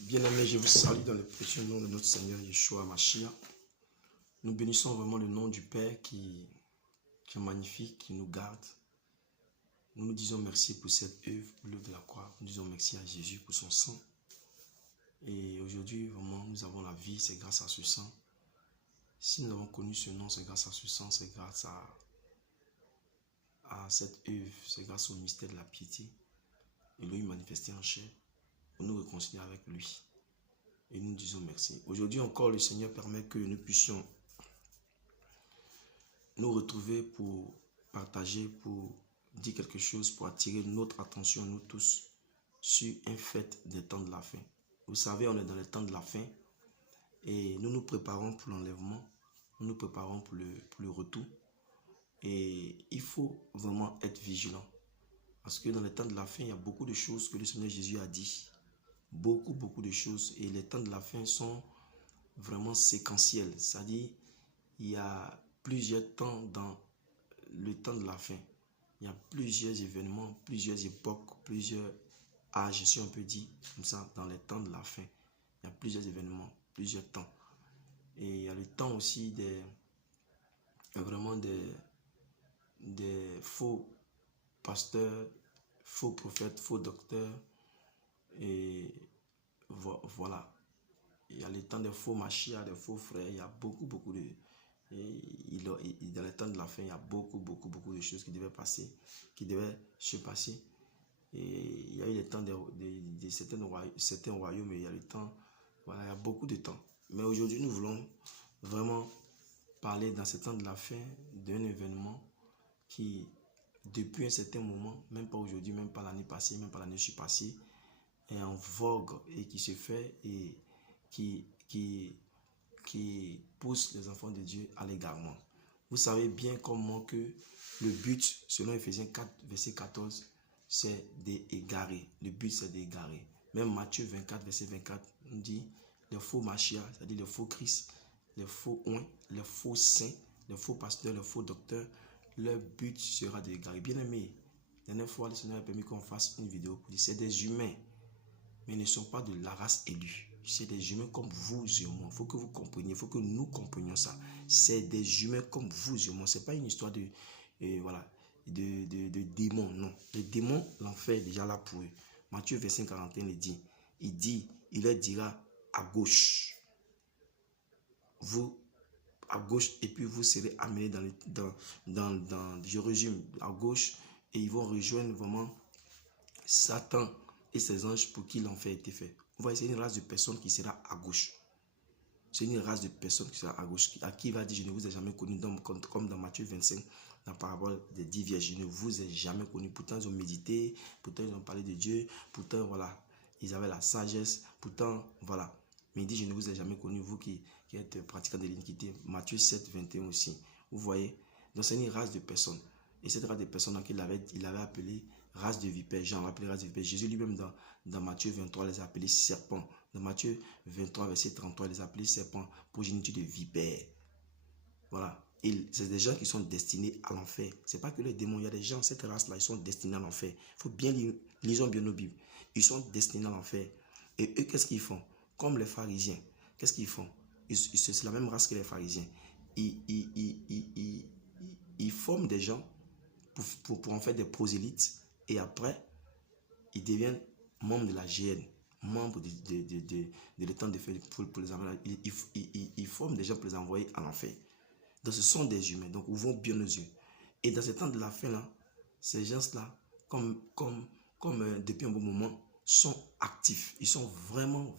Bien-aimés, je vous salue dans le précieux nom de notre Seigneur Yeshua Mashiach. Nous bénissons vraiment le nom du Père qui est magnifique, qui nous garde. Nous nous disons merci pour cette œuvre, l'œuvre de la croix. Nous disons merci à Jésus pour son sang. Et aujourd'hui, vraiment, nous avons la vie, c'est grâce à ce sang. Si nous avons connu ce nom, c'est grâce à ce sang, c'est grâce à cette œuvre, c'est grâce au mystère de la piété. Et lui manifesté en chair pour nous réconcilier avec lui. Et nous disons merci. Aujourd'hui encore, le Seigneur permet que nous puissions nous retrouver pour partager, pour dire quelque chose, pour attirer notre attention, nous tous, sur un fait des temps de la fin. Vous savez, on est dans les temps de la fin et nous nous préparons pour l'enlèvement, nous nous préparons pour le retour. Et il faut vraiment être vigilant. Parce que dans les temps de la fin, il y a beaucoup de choses que le Seigneur Jésus a dit. Beaucoup de choses. Et les temps de la fin sont vraiment séquentiels. C'est-à-dire, il y a plusieurs temps dans le temps de la fin. Il y a plusieurs événements, plusieurs époques, plusieurs âges, si on peut dire comme ça, dans les temps de la fin. Il y a plusieurs événements, plusieurs temps. Et il y a le temps aussi vraiment des faux pasteurs, faux prophètes, faux docteurs. Et voilà. Il y a le temps des faux machia, des faux frères. Il y a beaucoup de... dans le temps de la fin, il y a beaucoup de choses qui devaient passer, qui devaient se passer. Et il y a eu le temps de certains royaumes, mais il y a le temps... Voilà, il y a beaucoup de temps. Mais aujourd'hui, nous voulons vraiment parler dans ce temps de la fin d'un événement qui, depuis un certain moment, même pas aujourd'hui, même pas l'année passée, même pas l'année passée, est en vogue et qui se fait et qui pousse les enfants de Dieu à l'égarement. Vous savez bien comme moi que le but, selon Ephésiens 4, verset 14, c'est d'égarer. Le but, c'est d'égarer. Même Matthieu 24, verset 24, on dit les faux machia, c'est-à-dire les faux Christ, les faux oints, les faux saints, les faux pasteurs, les faux docteurs, leur but sera d'égarer. Bien aimé, la dernière fois, le Seigneur a permis qu'on fasse une vidéo pour dire c'est des humains, mais ils ne sont pas de la race élue. C'est des humains comme vous et moi. Il faut que vous compreniez, il faut que nous comprenions ça. C'est des humains comme vous et moi. Ce n'est pas une histoire de démons, non. Les démons, l'enfer est déjà là pour eux. Matthieu 25, 41 il leur dira à gauche. Vous, à gauche, et puis vous serez amenés je résume, à gauche, et ils vont rejoindre vraiment Satan et ses anges pour qui l'enfer a été fait. Vous voyez, c'est une race de personnes qui sera à gauche. C'est une race de personnes qui sera à gauche, à qui il va dire, je ne vous ai jamais connu, comme dans Matthieu 25, la parabole des 10 vierges, je ne vous ai jamais connu. Pourtant, ils ont médité, pourtant, ils ont parlé de Dieu, pourtant, voilà, ils avaient la sagesse, pourtant, voilà. Mais il dit, je ne vous ai jamais connu, vous qui êtes pratiquants de l'iniquité. Matthieu 7, 21 aussi. Vous voyez, donc c'est une race de personnes. Et cette race de personnes qu'il avait appelé race de vipères. Jean l'appelait race de vipères. Jésus lui-même dans Matthieu 23 les a appelés serpents. Dans Matthieu 23 verset 33 les a appelés serpents, progéniture de vipères. Voilà. Et c'est des gens qui sont destinés à l'enfer. C'est pas que les démons, il y a des gens, cette race-là, ils sont destinés à l'enfer. Il faut bien lire, lisons bien nos Bibles. Ils sont destinés à l'enfer. Et eux, qu'est-ce qu'ils font? Comme les pharisiens. Qu'est-ce qu'ils font? C'est la même race que les pharisiens. Ils forment des gens pour en faire des prosélytes. Et après, ils deviennent membres de la GN, membres de l'étang de feu pour les envoyer. Ils forment des gens pour les envoyer à l'enfer. Donc ce sont des humains, donc ouvrons bien nos yeux. Et dans ce temps de la fin là, ces gens-là, comme depuis un bon moment, sont actifs. Ils sont vraiment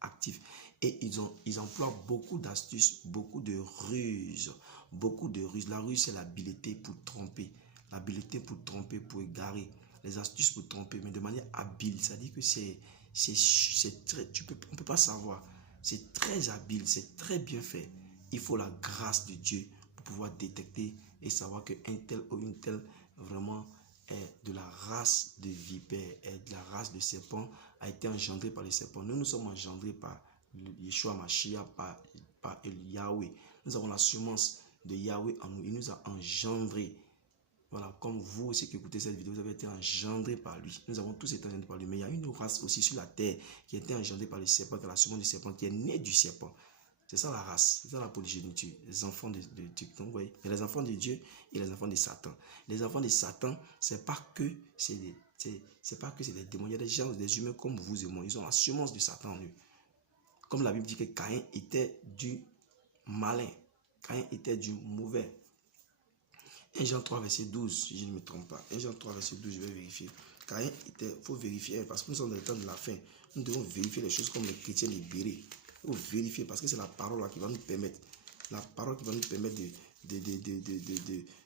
actifs. Et ils emploient beaucoup d'astuces, beaucoup de ruses. La ruse, c'est l'habilité pour tromper. L'habilité pour tromper, pour égarer. Les astuces pour tromper, mais de manière habile. C'est-à-dire que on ne peut pas savoir. C'est très habile, c'est très bien fait. Il faut la grâce de Dieu pour pouvoir détecter et savoir qu'un tel ou une telle vraiment est de la race de vipères, est de la race de serpents, a été engendré par les serpents. Nous sommes engendrés par Yeshua Mashiach, par Yahweh. Nous avons la semence de Yahweh en nous. Il nous a engendrés. Voilà, comme vous aussi qui écoutez cette vidéo, vous avez été engendré par lui. Nous avons tous été engendrés par lui. Mais il y a une race aussi sur la terre qui a été engendrée par le serpent, qui est la semence du serpent, qui est née du serpent. C'est ça la race, c'est ça la polygéniture, les enfants de Dieu. Donc, vous voyez, il y a les enfants de Dieu et les enfants de Satan. Les enfants de Satan, c'est pas que c'est des démons. Il y a des gens, des humains comme vous et moi. Ils ont la semence de Satan en eux. Comme la Bible dit que Caïn était du malin. Caïn était du mauvais. 1 Jean 3, verset 12, si je ne me trompe pas. 1 Jean 3, verset 12, je vais vérifier. Caïn était, il faut vérifier, parce que nous sommes dans le temps de la fin. Nous devons vérifier les choses comme les chrétiens libérés. Il faut vérifier, parce que c'est la parole là qui va nous permettre, la parole qui va nous permettre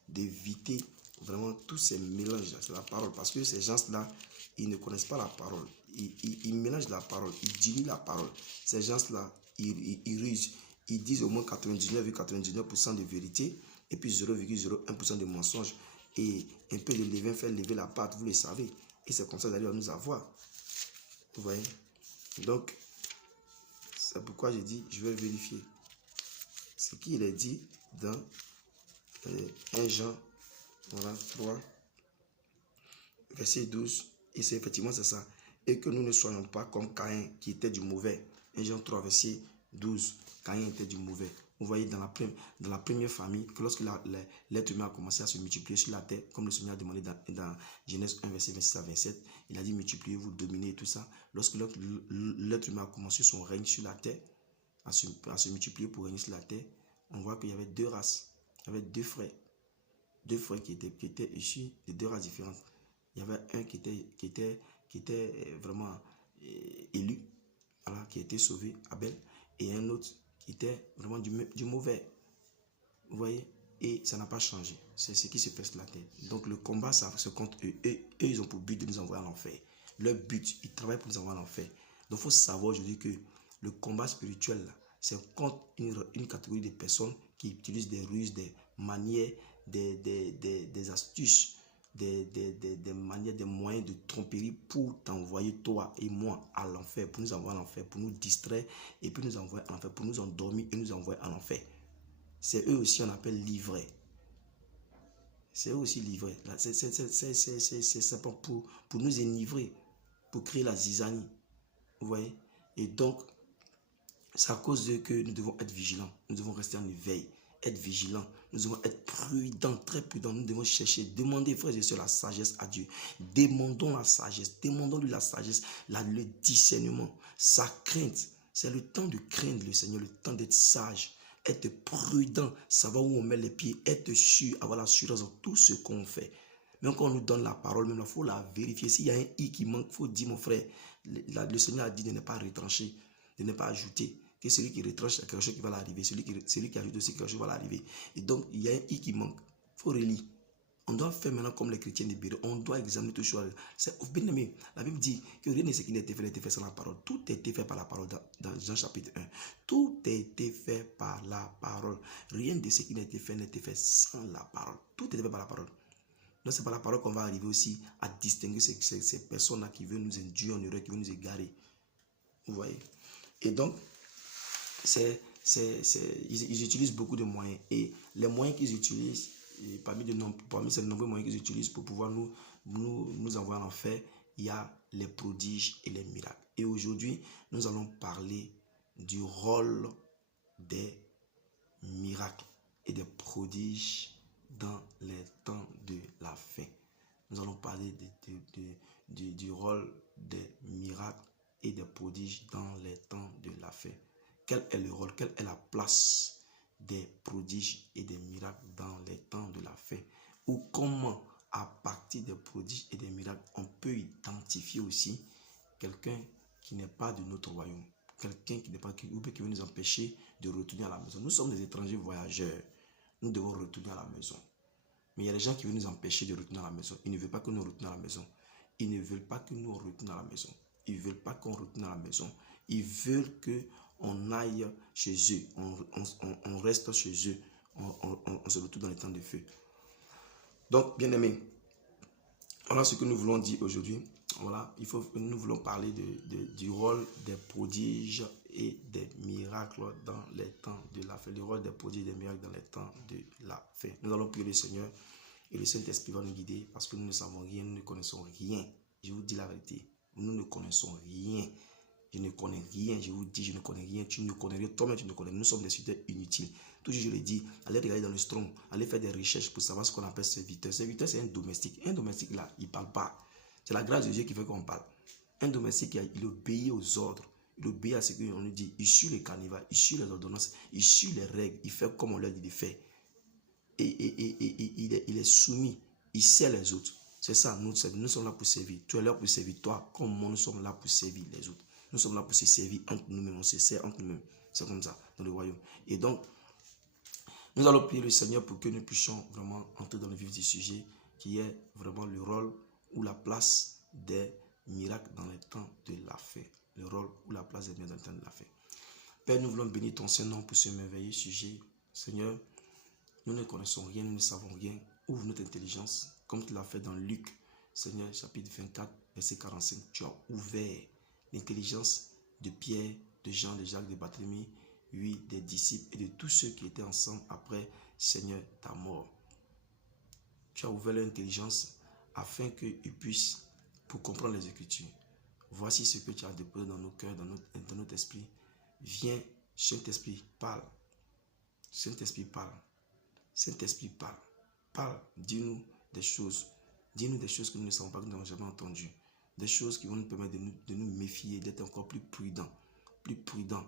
d'éviter vraiment tous ces mélanges. C'est la parole, parce que ces gens-là, ils ne connaissent pas la parole. Ils mélangent la parole, ils diluent la parole. Ces gens-là, ils rusent. Ils disent au moins 99,99% de vérité et puis 0,01% de mensonge. Et un peu de levain fait lever la pâte, vous le savez. Et c'est comme ça d'ailleurs nous avoir. Vous voyez? Donc, c'est pourquoi j'ai dit, je vais vérifier ce qu'il est dit dans 1 Jean voilà, 3, verset 12. Et c'est effectivement c'est ça. Et que nous ne soyons pas comme Caïn qui était du mauvais. 1 Jean 3, verset 12. Caïn était du mauvais. Vous voyez dans la première famille que lorsque l'être humain a commencé à se multiplier sur la terre, comme le Seigneur a demandé dans Genèse 1, verset 26 à 27, il a dit multipliez-vous, dominez tout ça. Lorsque l'être humain a commencé son règne sur la terre, à se multiplier pour régner sur la terre, on voit qu'il y avait deux races. Il y avait deux frères qui étaient issus de deux races différentes. Il y avait un qui était vraiment élu, voilà, qui a été sauvé, Abel, et un autre qui était vraiment du mauvais. Vous voyez? Et ça n'a pas changé. C'est ce qui se fait sur la terre. Donc le combat, ça se contre eux. Eux, ils ont pour but de nous envoyer à l'enfer. Leur but, ils travaillent pour nous envoyer à l'enfer. Donc il faut savoir aujourd'hui que le combat spirituel, c'est contre une catégorie de personnes qui utilisent des ruses, des manières, des astuces, des manières, des moyens de tromperie pour t'envoyer toi et moi à l'enfer, pour nous envoyer à l'enfer, pour nous distraire et puis nous envoyer à l'enfer, pour nous endormir et nous envoyer à l'enfer. C'est eux aussi on appelle livrés. C'est eux aussi livrés. C'est simplement pour nous enivrer, pour créer la zizanie. Vous voyez? Et donc, c'est à cause de que nous devons être vigilants. Nous devons rester en éveil, être vigilants. Nous devons être prudents, très prudents. Nous devons chercher, demander, frères et sœurs, la sagesse à Dieu. Demandons la sagesse. Demandons-lui la sagesse, le discernement, sa crainte. C'est le temps de craindre le Seigneur, le temps d'être sage, être prudent, savoir où on met les pieds, être sûr, avoir l'assurance dans tout ce qu'on fait. Même quand on nous donne la parole, il faut la vérifier. S'il y a un i qui manque, il faut dire, mon frère, le Seigneur a dit de ne pas retrancher, de ne pas ajouter. Que celui qui retranche, il y a quelque chose qui va l'arriver. Celui qui ajoute aussi, quelque chose va l'arriver. Et donc, il y a un i qui manque. Il faut relire. On doit faire maintenant comme les chrétiens libérés. On doit examiner tout ça. Bien aimé, la Bible dit que rien de ce qui n'a été fait sans la parole. Tout a été fait par la parole dans Jean chapitre 1. Tout a été fait par la parole. Rien de ce qui n'a été fait sans la parole. Tout a été fait par la parole. Donc c'est par la parole qu'on va arriver aussi à distinguer ces personnes-là qui veulent nous induire en erreur, qui veulent nous égarer. Vous voyez? Et donc, ils utilisent beaucoup de moyens. Et les moyens qu'ils utilisent, parmi ces nombreux moyens qu'ils utilisent pour pouvoir nous envoyer en enfer, il y a les prodiges et les miracles. Et aujourd'hui, nous allons parler du rôle des miracles et des prodiges dans les temps de la fin. Nous allons parler du rôle des miracles et des prodiges dans les temps de la fin. Quel est le rôle, quelle est la place des prodiges et des miracles dans les temps de la fin? Ou comment, à partir des prodiges et des miracles, on peut identifier aussi quelqu'un qui n'est pas de notre royaume, quelqu'un qui n'est pas qui veut nous empêcher de retourner à la maison. Nous sommes des étrangers voyageurs. Nous devons retourner à la maison. Mais il y a des gens qui veulent nous empêcher de retourner à la maison. Ils ne veulent pas que nous retournions à la maison. Ils ne veulent pas que nous retournions à la maison. Ils ne veulent pas qu'on retourne à la maison. Ils veulent qu'on aille chez eux. On reste chez eux. On se retrouve dans les temps de feu. Donc, bien aimés, voilà ce que nous voulons dire aujourd'hui. Voilà, nous voulons parler du rôle des prodiges et des miracles dans les temps de la fin. Le rôle des prodiges et des miracles dans les temps de la fin. Nous allons prier le Seigneur Et le Saint-Esprit va nous guider parce que nous ne savons rien, nous ne connaissons rien. Je vous dis la vérité. Nous ne connaissons rien. Je ne connais rien. Je vous dis, je ne connais rien. Tu ne connais rien. Toi-même, tu ne connais rien. Nous sommes des serviteurs inutiles. Toujours, je le dis, allez regarder dans le Strong. Allez faire des recherches pour savoir ce qu'on appelle serviteur. Serviteur, c'est un domestique. Un domestique, là, il ne parle pas. C'est la grâce de Dieu qui fait qu'on parle. Un domestique, il obéit aux ordres. Il obéit à ce qu'on lui dit. Il suit les carnivals, il suit les ordonnances, il suit les règles. Il fait comme on lui dit de faire. Et il est soumis. Il sert les autres. C'est ça, nous sommes là pour servir. Tu es là pour servir toi, comme moi, nous sommes là pour servir les autres. Nous sommes là pour se servir entre nous-mêmes. On se sert entre nous-mêmes. C'est comme ça, dans le royaume. Et donc, nous allons prier le Seigneur pour que nous puissions vraiment entrer dans le vif du sujet, qui est vraiment le rôle ou la place des miracles dans les temps de la fin. Le rôle ou la place des miracles dans les temps de la fin. Père, nous voulons bénir ton Saint-Nom pour ce merveilleux sujet. Seigneur, nous ne connaissons rien, nous ne savons rien. Ouvre notre intelligence, comme tu l'as fait dans Luc, Seigneur, chapitre 24, verset 45. Tu as ouvert l'intelligence de Pierre, de Jean, de Jacques, de Barthélemy, oui, des disciples et de tous ceux qui étaient ensemble après, Seigneur, ta mort. Tu as ouvert l'intelligence afin qu'ils puissent, pour comprendre les Écritures. Voici ce que tu as déposé dans nos cœurs, dans notre esprit. Viens, Saint-Esprit, parle. Saint-Esprit, parle. Saint-Esprit, parle. Parle, dis-nous des choses. Dis-nous des choses que nous ne savons pas, que nous n'avons jamais entendues. Des choses qui vont nous permettre de nous méfier, d'être encore plus prudents. Plus prudents.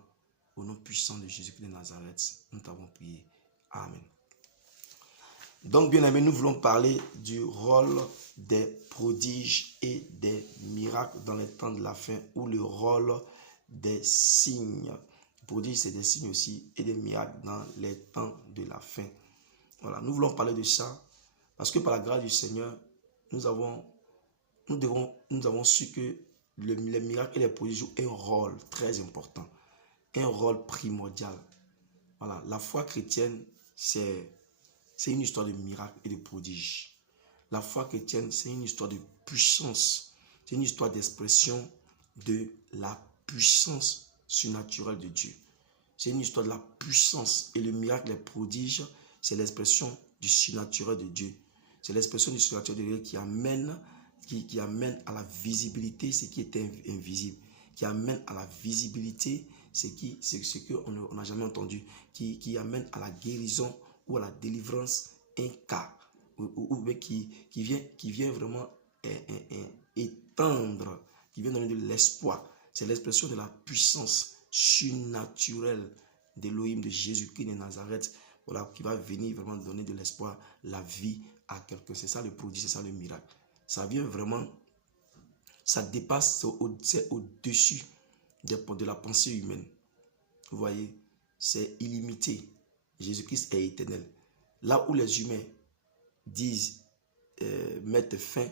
Au nom puissant de Jésus-Christ de Nazareth, nous t'avons prié. Amen. Donc, bien aimés, nous voulons parler du rôle des prodiges et des miracles dans les temps de la fin, ou le rôle des signes. Prodiges, c'est des signes aussi, et des miracles dans les temps de la fin. Voilà, nous voulons parler de ça, parce que par la grâce du Seigneur, nous avons su que les miracles et les prodiges jouent un rôle très important, un rôle primordial. Voilà, la foi chrétienne, c'est une histoire de miracles et de prodiges. La foi chrétienne, c'est une histoire de puissance. C'est une histoire d'expression de la puissance surnaturelle de Dieu. C'est une histoire de la puissance. Et le miracle, les prodiges, c'est l'expression du surnaturel de Dieu. C'est l'expression du surnaturel de Dieu qui amène à la visibilité ce qui était invisible. Qui amène à la visibilité ce qu'on n'a jamais entendu. Qui amène à la guérison ou à la délivrance un cas. Ou qui vient vraiment étendre, qui vient donner de l'espoir. C'est l'expression de la puissance surnaturelle d'Élohim, de Jésus-Christ de Nazareth, voilà, qui va venir vraiment donner de l'espoir, la vie à quelqu'un. C'est ça le prodige, c'est ça le miracle. Ça vient vraiment, ça dépasse, c'est au-dessus de la pensée humaine. Vous voyez, c'est illimité. Jésus-Christ est éternel. Là où les humains disent mettre fin,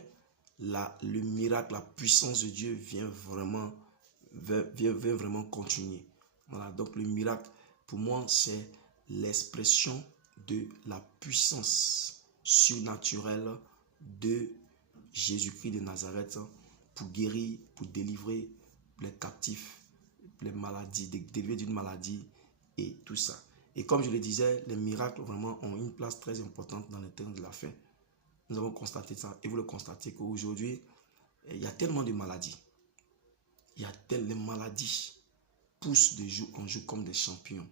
le miracle, la puissance de Dieu vient vraiment continuer. Voilà, donc le miracle, pour moi, c'est l'expression de la puissance surnaturelle de Jésus-Christ de Nazareth pour guérir, pour délivrer les captifs, les maladies, délivrer d'une maladie et tout ça. Et comme je le disais, les miracles vraiment ont une place très importante dans les temps de la fin. Nous avons constaté ça et vous le constatez qu'aujourd'hui, il y a tellement de maladies. Les maladies poussent de jour en jour comme des champignons.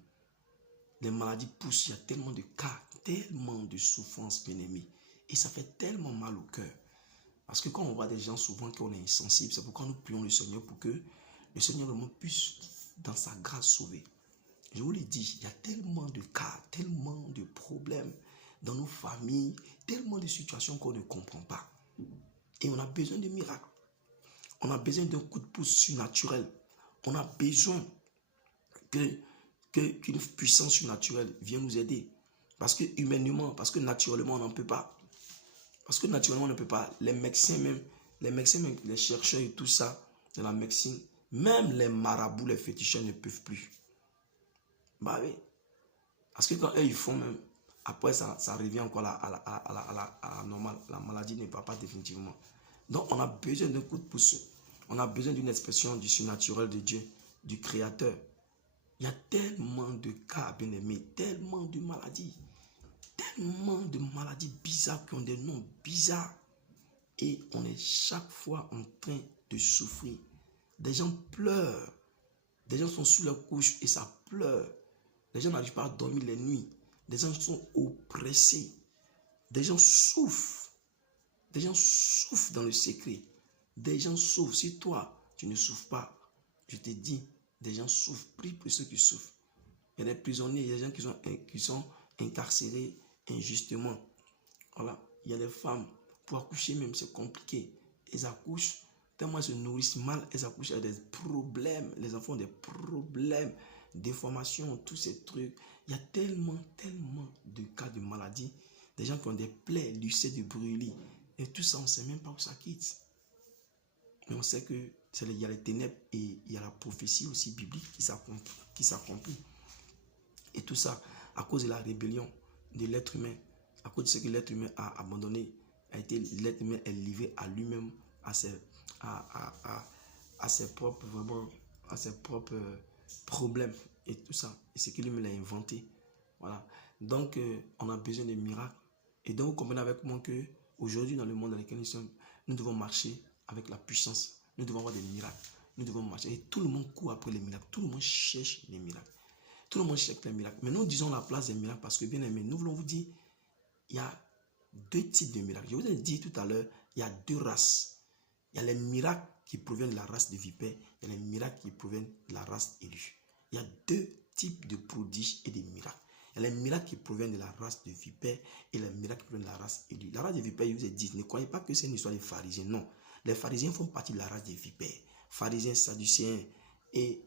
Les maladies poussent, il y a tellement de cas, tellement de souffrances, bien-aimés. Et ça fait tellement mal au cœur. Parce que quand on voit des gens souvent qu'on est insensible, c'est pourquoi nous prions le Seigneur pour que le Seigneur vraiment puisse, dans sa grâce, sauver. Je vous l'ai dit, il y a tellement de cas, tellement de problèmes dans nos familles, tellement de situations qu'on ne comprend pas. Et on a besoin de miracles. On a besoin d'un coup de pouce surnaturel. On a besoin qu'une puissance surnaturelle vienne nous aider. Parce que humainement, parce que naturellement, on n'en peut pas. Parce que naturellement, on ne peut pas. Les médecins même, les chercheurs et tout ça, de la médecine, même les marabouts, les féticheurs ne peuvent plus. Bah oui. Parce que quand eux, ils font même, après, ça revient encore à la normale. La maladie ne part pas définitivement. Donc, on a besoin d'un coup de pouce. On a besoin d'une expression du surnaturel de Dieu, du Créateur. Il y a tellement de cas, bien-aimés, tellement de maladies. tellement de maladies bizarres qui ont des noms bizarres. Et on est chaque fois en train de souffrir. Des gens pleurent. Des gens sont sur leur couche et ça pleure. Les gens n'arrivent pas à dormir les nuits. Des gens sont oppressés. Des gens souffrent. Des gens souffrent dans le secret. Des gens souffrent. Si toi, tu ne souffres pas, je te dis, des gens souffrent. Prie pour ceux qui souffrent. Il y a des prisonniers, il y a des gens qui sont incarcérés injustement. Voilà. Il y a des femmes, pour accoucher même, c'est compliqué. Elles accouchent, tellement elles se nourrissent mal, elles accouchent avec des problèmes. Les enfants ont des problèmes, déformations, tous ces trucs. Il y a tellement de cas de maladies. Des gens qui ont des plaies, l'ulcère de brûlis. Et tout ça, on ne sait même pas où ça quitte. Mais on sait que il y a les ténèbres et il y a la prophétie aussi biblique qui s'accomplit. Et tout ça à cause de la rébellion de l'être humain, à cause de ce que l'être humain a abandonné, l'être humain est livré à lui-même, à ses propres problèmes et tout ça. Et c'est que lui-même l'a inventé. Voilà. Donc, on a besoin de miracles. Et donc, vous comprenez avec moi que aujourd'hui, dans le monde dans lequel nous sommes, nous devons marcher avec la puissance. Nous devons avoir des miracles. Nous devons marcher. Et tout le monde court après les miracles. Tout le monde cherche les miracles. Tout le monde cherche les miracles. Mais nous disons la place des miracles parce que, bien aimé, nous voulons vous dire, il y a deux types de miracles. Je vous ai dit tout à l'heure, il y a deux races. Il y a les miracles qui proviennent de la race de vipères. Il y a les miracles qui proviennent de la race élue. Il y a deux types de prodiges et de miracles. Il y a les miracles qui proviennent de la race de vipères et les miracles qui proviennent de la race élue. La race de vipères, je vous ai dit, ne croyez pas que c'est une histoire des pharisiens. Non. Les pharisiens font partie de la race des vipères. Pharisiens, sadducéens et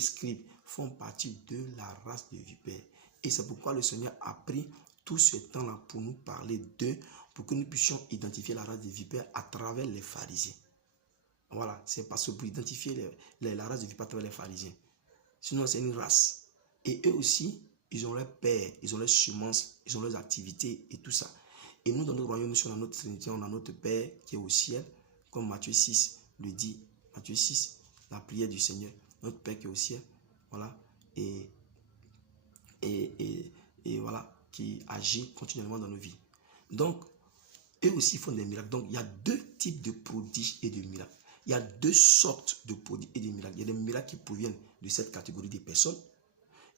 scribes font partie de la race de vipères. Et c'est pourquoi le Seigneur a pris tout ce temps-là pour nous parler d'eux, pour que nous puissions identifier la race des vipères à travers les pharisiens. Voilà, c'est parce que pour identifier la race des vipères à travers les pharisiens. Sinon, c'est une race. Et eux aussi, ils ont leur père, ils ont leurs semences, ils ont leurs activités et tout ça. Et nous, dans notre royaume, nous sommes dans notre Trinité, on a notre Père qui est au ciel, comme Matthieu 6 le dit. Matthieu 6, la prière du Seigneur. Notre Père qui est au ciel, voilà. Et voilà, qui agit continuellement dans nos vies. Donc, eux aussi font des miracles. Donc, il y a deux types de prodiges et de miracles. Il y a deux sortes de prodiges et de miracles. Il y a des miracles qui proviennent de cette catégorie de personnes.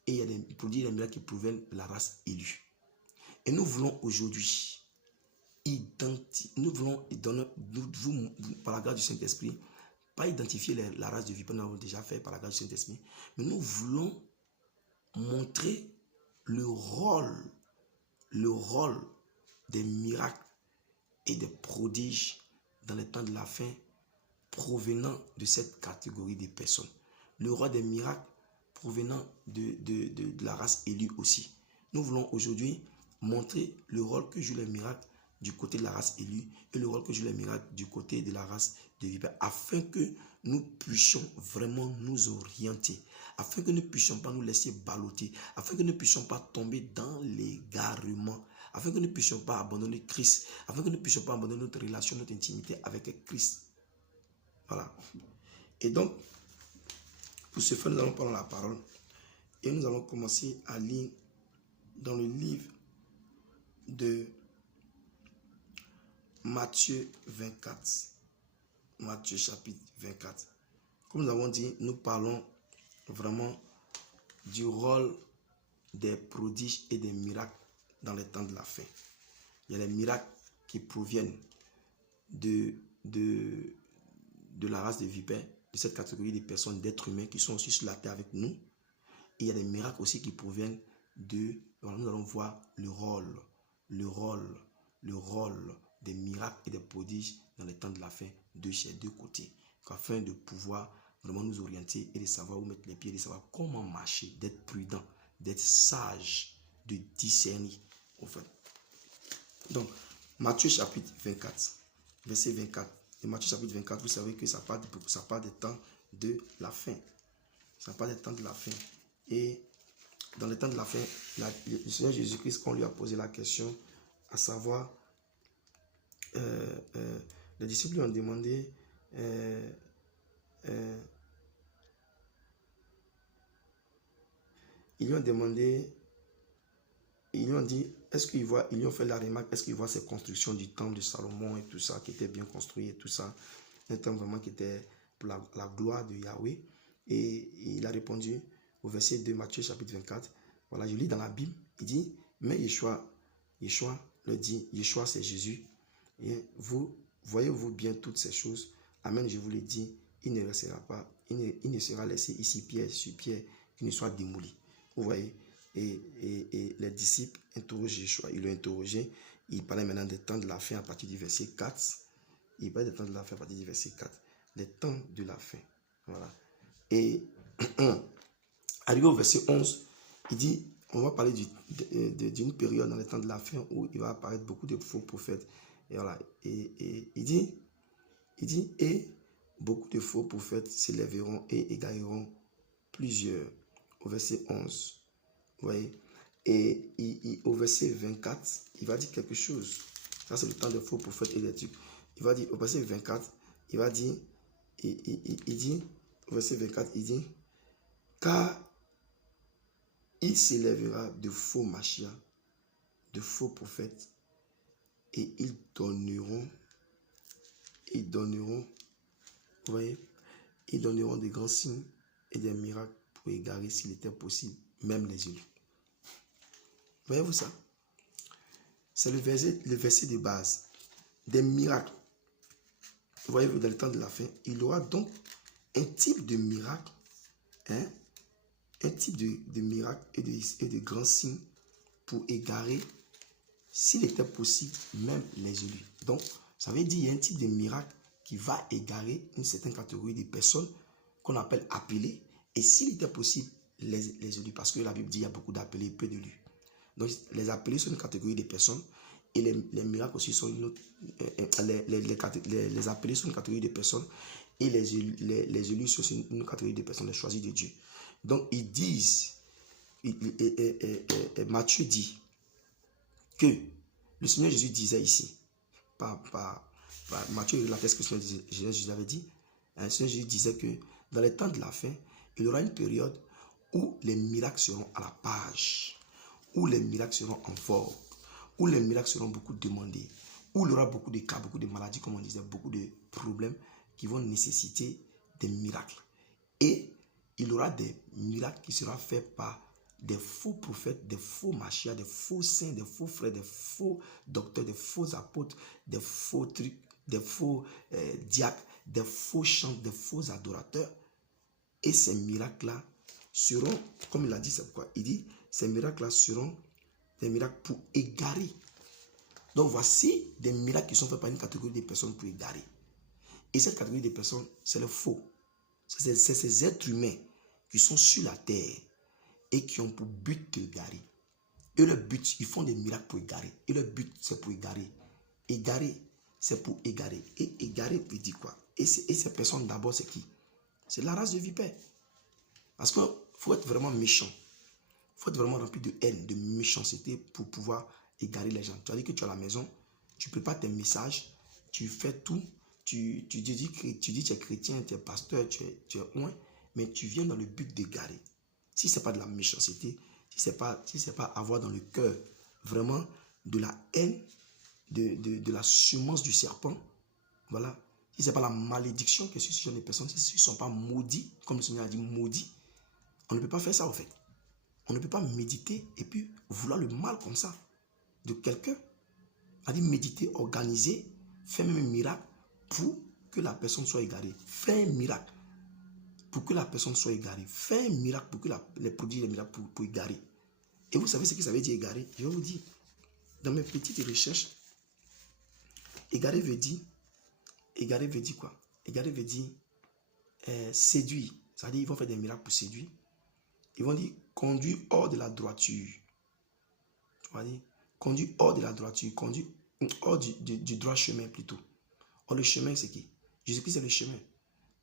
Et il y a des prodiges et des miracles qui proviennent de la race élue. Et nous voulons aujourd'hui nous voulons, par la grâce du Saint-Esprit, pas identifier la race de vipère, nous l'avons déjà fait par la grâce du Saint-Esprit, mais nous voulons montrer le rôle des miracles et des prodiges dans les temps de la fin provenant de cette catégorie de personnes. Le roi des miracles provenant de la race élue aussi. Nous voulons aujourd'hui montrer le rôle que jouent les miracles du côté de la race élue et le rôle que jouent les miracles du côté de la race de vipères, afin que nous puissions vraiment nous orienter, afin que nous ne puissions pas nous laisser balloter, afin que nous ne puissions pas tomber dans l'égarement, afin que nous ne puissions pas abandonner Christ, afin que nous ne puissions pas abandonner notre relation, notre intimité avec Christ. Voilà. Et donc, pour ce faire, nous allons prendre la parole et nous allons commencer à lire dans le livre de Matthieu 24. Matthieu chapitre 24. Comme nous avons dit, nous parlons vraiment du rôle des prodiges et des miracles dans les temps de la fin. Il y a les miracles qui proviennent de la race des vipères, de cette catégorie de personnes, d'êtres humains qui sont aussi sur la terre avec nous. Et il y a des miracles aussi qui proviennent nous allons voir le rôle des miracles et des prodiges dans les temps de la fin de ces deux côtés, afin de pouvoir vraiment nous orienter et de savoir où mettre les pieds, de savoir comment marcher, d'être prudent, d'être sage, de discerner en fait. Donc, Matthieu chapitre 24, verset 24. Et Matthieu chapitre 24, vous savez que ça parle des temps de la fin. Ça parle des temps de la fin. Et dans les temps de la fin, le Seigneur Jésus-Christ, quand on lui a posé la question, à savoir, les disciples lui ont demandé, ils lui ont dit, est-ce qu'ils voient, ils lui ont fait la remarque, est-ce qu'ils voient ces constructions du temple de Salomon et tout ça, qui était bien construit et tout ça, un temple vraiment qui était pour la gloire de Yahweh. Et il a répondu au verset 2, Matthieu chapitre 24. Voilà, je lis dans la Bible, il dit, mais Yeshua le dit, Yeshua c'est Jésus, et vous, voyez-vous bien toutes ces choses, amen, je vous le dis, il ne restera pas, il ne sera laissé ici pierre sur pierre, qu'il ne soit démoli. Vous voyez, et les disciples interrogent Yeshua, ils l'ont interrogé, il parlait maintenant des temps de la fin à partir du verset 4, il parlait des temps de la fin à partir du verset 4, les temps de la fin, voilà. Et arrivé au verset 11, il dit, on va parler d'une période dans les temps de la fin où il va apparaître beaucoup de faux prophètes. Et voilà. Et il dit, et beaucoup de faux prophètes s'élèveront et égareront plusieurs. Au verset 11. Vous voyez. Et au verset 24, il va dire quelque chose. Ça, c'est le temps des faux prophètes et des trucs. Il va dire, au verset 24, il va dire, il dit, au verset 24, il dit, car il s'élèvera de faux Mashiach, de faux prophètes, et ils donneront, vous voyez, ils donneront des grands signes et des miracles pour égarer, s'il était possible, même les élus. Voyez-vous ça? C'est le verset de base. Des miracles. Voyez-vous, dans le temps de la fin, il y aura donc un type de miracle, un type de miracle et de grands signes pour égarer, s'il était possible, même les élus. Donc, ça veut dire qu'il y a un type de miracle qui va égarer une certaine catégorie de personnes qu'on appelle appelées, et s'il était possible, les élus. Parce que la Bible dit qu'il y a beaucoup d'appelés, peu d'élus. Donc, les appelés sont une catégorie de personnes, et les miracles aussi sont une autre. Les appelés sont une catégorie de personnes, et les élus sont une catégorie de personnes, les choisis de Dieu. Donc, ils disent, Matthieu dit que le Seigneur Jésus disait ici, Matthieu relatait ce que le Seigneur Jésus avait dit. Le Seigneur Jésus disait que dans les temps de la fin, il y aura une période où les miracles seront à la page, où les miracles seront en vogue, où les miracles seront beaucoup demandés, où il y aura beaucoup de cas, beaucoup de maladies, comme on disait, beaucoup de problèmes qui vont nécessiter des miracles. Et il y aura des miracles qui seront faits par des faux prophètes, des faux Mashiach, des faux saints, des faux frères, des faux docteurs, des faux apôtres, des faux trucs, des faux diacres, des faux chants, des faux adorateurs. Et ces miracles-là seront, comme il a dit, c'est pourquoi il dit, ces miracles-là seront des miracles pour égarer. Donc voici des miracles qui sont faits par une catégorie de personnes pour égarer. Et cette catégorie de personnes, c'est le faux. C'est ces êtres humains qui sont sur la terre et qui ont pour but d'égarer. Et le but, ils font des miracles pour égarer. Et le but, c'est pour égarer. Égarer, c'est pour égarer. Et égarer veut dire quoi? Et ces personnes, d'abord, c'est qui? C'est la race de vipère. Parce qu'il faut être vraiment méchant. Il faut être vraiment rempli de haine, de méchanceté pour pouvoir égarer les gens. Tu as dit que tu es à la maison, tu prépares tes messages, tu fais tout, tu dis que tu es chrétien, tu es pasteur, tu es oint, mais tu viens dans le but d'égarer. Si ce n'est pas de la méchanceté, si ce n'est pas avoir dans le cœur vraiment de la haine, de la semence du serpent, voilà. Si ce n'est pas la malédiction que sur ce genre de personnes, si ils ne sont pas maudits, comme le Seigneur a dit maudits, on ne peut pas faire ça en fait. On ne peut pas méditer et puis vouloir le mal comme ça de quelqu'un. A dit méditer, organiser, faire même un miracle pour que la personne soit égarée. Faire un miracle pour que la personne soit égarée. Faire un miracle pour que les produits, les miracles pour égarer. Et vous savez ce que ça veut dire égarer? Je vais vous dire. Dans mes petites recherches, égarer veut dire quoi? Égarer veut dire séduire. C'est-à-dire ils vont faire des miracles pour séduire. Ils vont dire conduire hors de la droiture. Tu vas dire conduire hors de la droiture, conduire hors du droit chemin plutôt. Or le chemin c'est qui? Jésus-Christ c'est le chemin.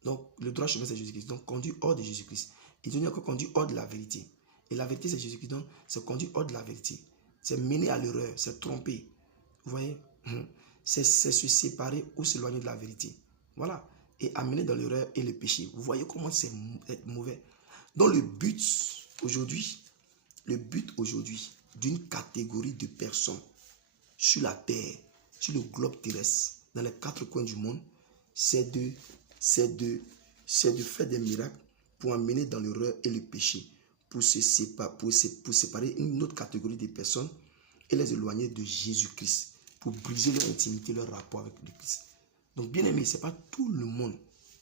Donc le droit chemin c'est Jésus-Christ. Donc conduire hors de Jésus-Christ. Il dit que conduire hors de la vérité. Et la vérité c'est Jésus-Christ. Donc c'est conduire hors de la vérité. C'est mener à l'erreur, c'est tromper. Vous voyez? C'est se séparer ou s'éloigner de la vérité. Voilà. Et amener dans l'erreur et le péché. Vous voyez comment c'est mauvais. Donc le but aujourd'hui, d'une catégorie de personnes sur la terre, sur le globe terrestre, dans les 4 coins du monde, c'est de faire des miracles pour amener dans l'erreur et le péché, pour séparer une autre catégorie de personnes et les éloigner de Jésus-Christ, pour briser leur intimité, leur rapport avec le Christ. Donc, bien aimé, ce n'est pas tout le monde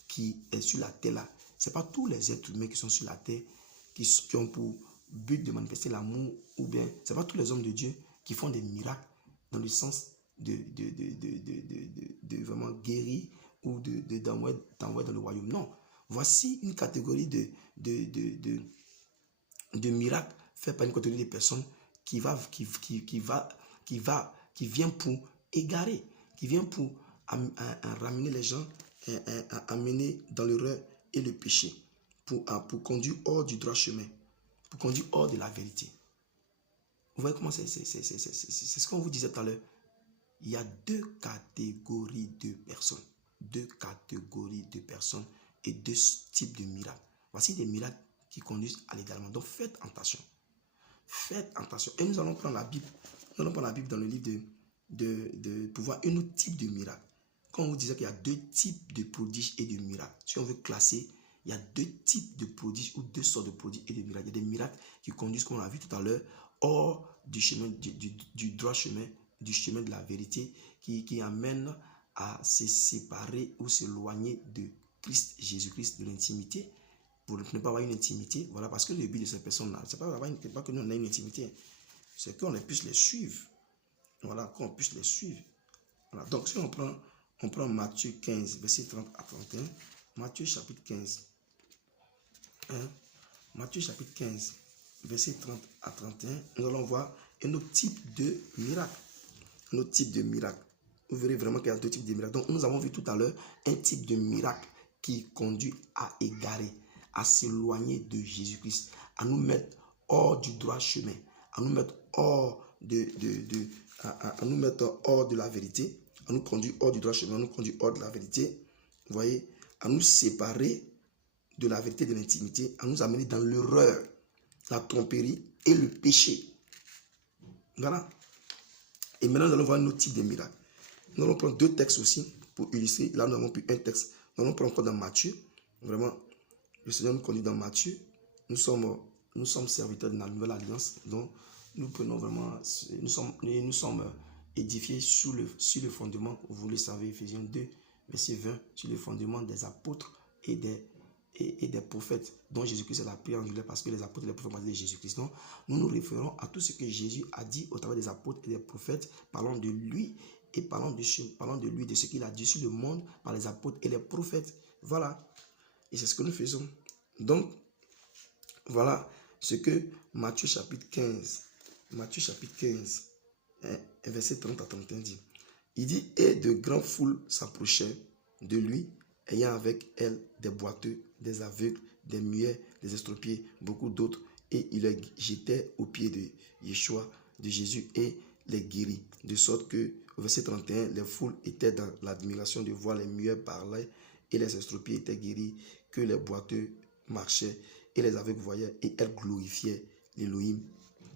qui est sur la terre là, ce n'est pas tous les êtres humains qui sont sur la terre qui ont pour but de manifester l'amour, ou bien ce n'est pas tous les hommes de Dieu qui font des miracles dans le sens de vraiment guérir ou d'envoyer dans le royaume. Non. Voici une catégorie de miracles faits par une catégorie de personnes qui vient pour égarer, qui vient pour ramener les gens, amener dans l'erreur et le péché, pour conduire hors du droit chemin, pour conduire hors de la vérité. Vous voyez comment c'est ce qu'on vous disait tout à l'heure. Il y a 2 catégories de personnes. 2 catégories de personnes et 2 types de miracles. Voici des miracles qui conduisent à l'égarement. Donc faites attention. Faites attention. Et nous allons prendre la Bible. Nous allons prendre la Bible dans le livre pour voir un autre type de miracle. Quand on vous disait qu'il y a 2 types de prodiges et de miracles, si on veut classer, il y a 2 types de prodiges ou 2 sortes de prodiges et de miracles. Il y a des miracles qui conduisent, comme on l'a vu tout à l'heure, hors du chemin, du droit chemin, du chemin de la vérité, qui amène à se séparer ou s'éloigner de Christ, Jésus-Christ, de l'intimité, pour ne pas avoir une intimité. Voilà, parce que le but de ces personnes-là, ce n'est pas que nous on ait une intimité, c'est qu'on puisse les suivre. Voilà, qu'on puisse les suivre. Voilà, donc si on prend Matthieu 15, verset 30 à 31, Matthieu chapitre 15, Matthieu chapitre 15, verset 30 à 31, nous allons voir un autre type de miracle. Un autre type de miracle. Vous verrez vraiment qu'il y a 2 types de miracles. Donc, nous avons vu tout à l'heure un type de miracle qui conduit à égarer, à s'éloigner de Jésus-Christ, à nous mettre hors du droit chemin, à nous mettre hors à nous mettre hors de la vérité, à nous conduire hors du droit chemin, à nous conduire hors de la vérité. Vous voyez, à nous séparer de la vérité, de l'intimité, à nous amener dans l'erreur, la tromperie et le péché. Voilà. Et maintenant, nous allons voir un autre type de miracle. Nous allons prendre 2 textes aussi pour illustrer. Là, nous n'avons plus un texte. Nous allons prendre encore dans Matthieu. Vraiment, le Seigneur nous conduit dans Matthieu. Nous sommes serviteurs de la nouvelle alliance. Donc, nous prenons vraiment, nous sommes édifiés sur le fondement, vous le savez, Ephésiens 2, verset 20, sur le fondement des apôtres et des prophètes, dont Jésus-Christ est la pierre angulaire, parce que les apôtres et les prophètes parlent de Jésus-Christ. Donc, nous nous référons à tout ce que Jésus a dit au travers des apôtres et des prophètes, parlant de lui et parlant de lui, de ce qu'il a dit sur le monde par les apôtres et les prophètes. Voilà. Et c'est ce que nous faisons. Donc, voilà ce que Matthieu chapitre 15, verset 30 à 31 dit. Il dit, et de grandes foules s'approchaient de lui, ayant avec elles des boiteux, des aveugles, des muets, des estropiés, beaucoup d'autres, et il les jetait aux pieds de Yeshua, de Jésus, et les guérit. De sorte que, au verset 31, les foules étaient dans l'admiration de voir les muets parler, et les estropiés étaient guéris, que les boiteux marchaient, et les aveugles voyaient, et elles glorifiaient l'Élohim